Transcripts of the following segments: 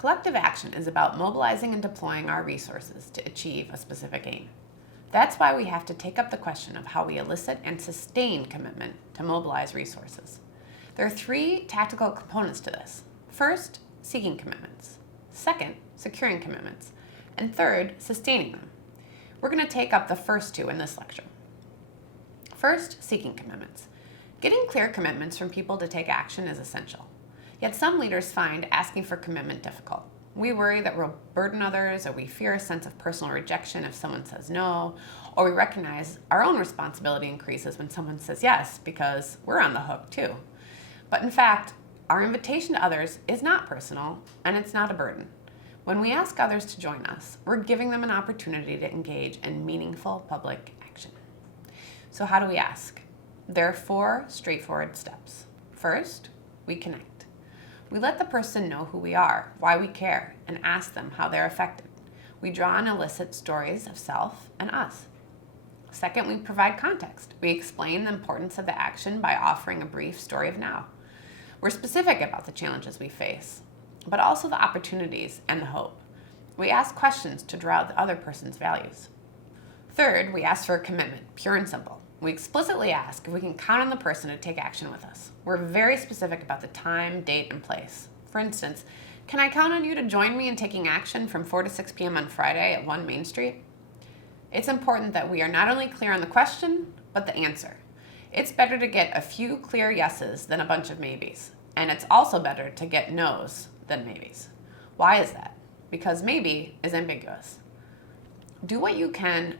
Collective action is about mobilizing and deploying our resources to achieve a specific aim. That's why we have to take up the question of how we elicit and sustain commitment to mobilize resources. There are three tactical components to this. First, seeking commitments. Second, securing commitments. And third, sustaining them. We're going to take up the first two in this lecture. First, seeking commitments. Getting clear commitments from people to take action is essential. Yet some leaders find asking for commitment difficult. We worry that we'll burden others, or we fear a sense of personal rejection if someone says no, or we recognize our own responsibility increases when someone says yes because we're on the hook too. But in fact, our invitation to others is not personal and it's not a burden. When we ask others to join us, we're giving them an opportunity to engage in meaningful public action. So how do we ask? There are 4 straightforward steps. First, we connect. We let the person know who we are, why we care, and ask them how they're affected. We draw and elicit stories of self and us. Second, we provide context. We explain the importance of the action by offering a brief story of now. We're specific about the challenges we face, but also the opportunities and the hope. We ask questions to draw out the other person's values. Third, we ask for a commitment, pure and simple. We explicitly ask if we can count on the person to take action with us. We're very specific about the time, date, and place. For instance, can I count on you to join me in taking action from 4 to 6 p.m. on Friday at 1 Main Street? It's important that we are not only clear on the question, but the answer. It's better to get a few clear yeses than a bunch of maybes. And it's also better to get no's than maybes. Why is that? Because maybe is ambiguous. Do what you can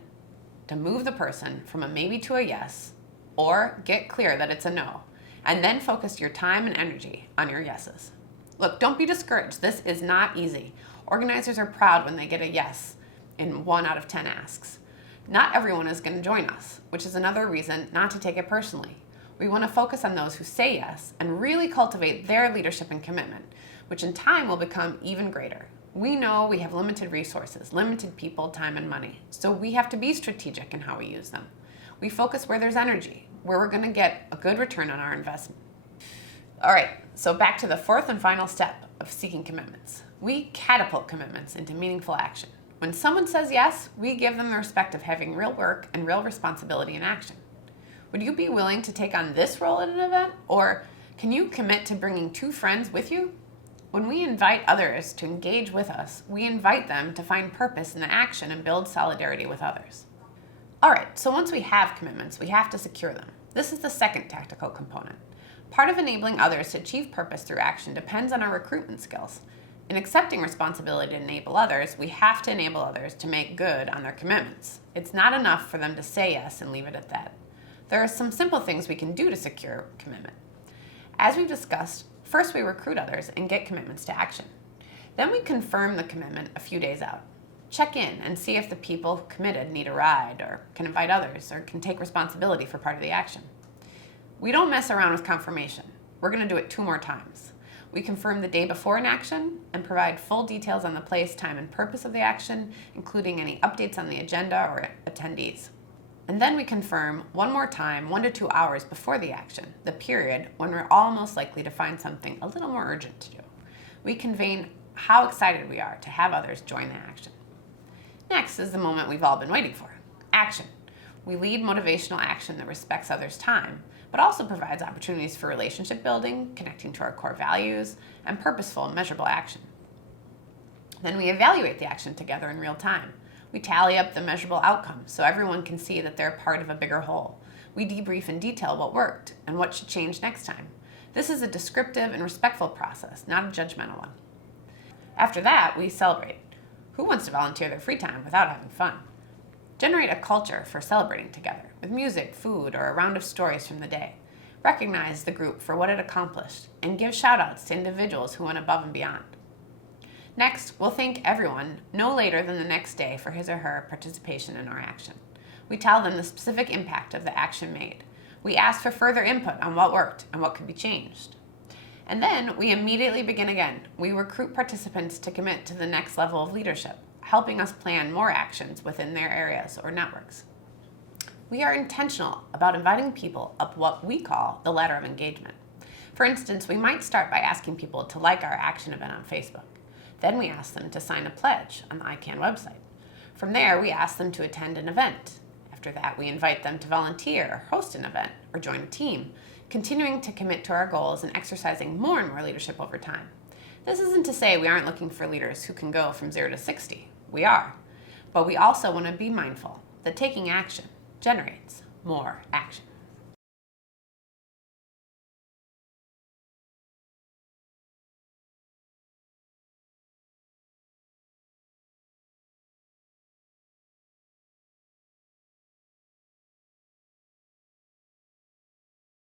to move the person from a maybe to a yes, or get clear that it's a no, and then focus your time and energy on your yeses. Look, don't be discouraged. This is not easy. Organizers are proud when they get a yes in 1 out of 10 asks. Not everyone is going to join us, which is another reason not to take it personally. We want to focus on those who say yes and really cultivate their leadership and commitment, which in time will become even greater. We know we have limited resources, limited people, time, and money, so we have to be strategic in how we use them. We focus where there's energy, where we're going to get a good return on our investment. All right, so back to the 4th and final step of seeking commitments. We catapult commitments into meaningful action. When someone says yes, we give them the respect of having real work and real responsibility in action. Would you be willing to take on this role at an event? Or can you commit to bringing 2 friends with you? When we invite others to engage with us, we invite them to find purpose in the action and build solidarity with others. All right, so once we have commitments, we have to secure them. This is the second tactical component. Part of enabling others to achieve purpose through action depends on our recruitment skills. In accepting responsibility to enable others, we have to enable others to make good on their commitments. It's not enough for them to say yes and leave it at that. There are some simple things we can do to secure commitment. As we've discussed, first we recruit others and get commitments to action. Then we confirm the commitment a few days out. Check in and see if the people who committed need a ride, or can invite others, or can take responsibility for part of the action. We don't mess around with confirmation. We're going to do it 2 more times. We confirm the day before an action and provide full details on the place, time, and purpose of the action, including any updates on the agenda or attendees. And then we confirm 1 more time, 1 to 2 hours before the action, the period when we're all most likely to find something a little more urgent to do. We convey how excited we are to have others join the action. Next is the moment we've all been waiting for, action. We lead motivational action that respects others' time, but also provides opportunities for relationship building, connecting to our core values, and purposeful and measurable action. Then we evaluate the action together in real time. We tally up the measurable outcomes so everyone can see that they're part of a bigger whole. We debrief in detail what worked and what should change next time. This is a descriptive and respectful process, not a judgmental one. After that, we celebrate. Who wants to volunteer their free time without having fun? Generate a culture for celebrating together with music, food, or a round of stories from the day. Recognize the group for what it accomplished and give shout-outs to individuals who went above and beyond. Next, we'll thank everyone no later than the next day for his or her participation in our action. We tell them the specific impact of the action made. We ask for further input on what worked and what could be changed. And then we immediately begin again. We recruit participants to commit to the next level of leadership, helping us plan more actions within their areas or networks. We are intentional about inviting people up what we call the ladder of engagement. For instance, we might start by asking people to like our action event on Facebook. Then we ask them to sign a pledge on the ICANN website. From there, we ask them to attend an event. After that, we invite them to volunteer, host an event, or join a team, continuing to commit to our goals and exercising more and more leadership over time. This isn't to say we aren't looking for leaders who can go from 0 to 60. We are. But we also want to be mindful that taking action generates more action.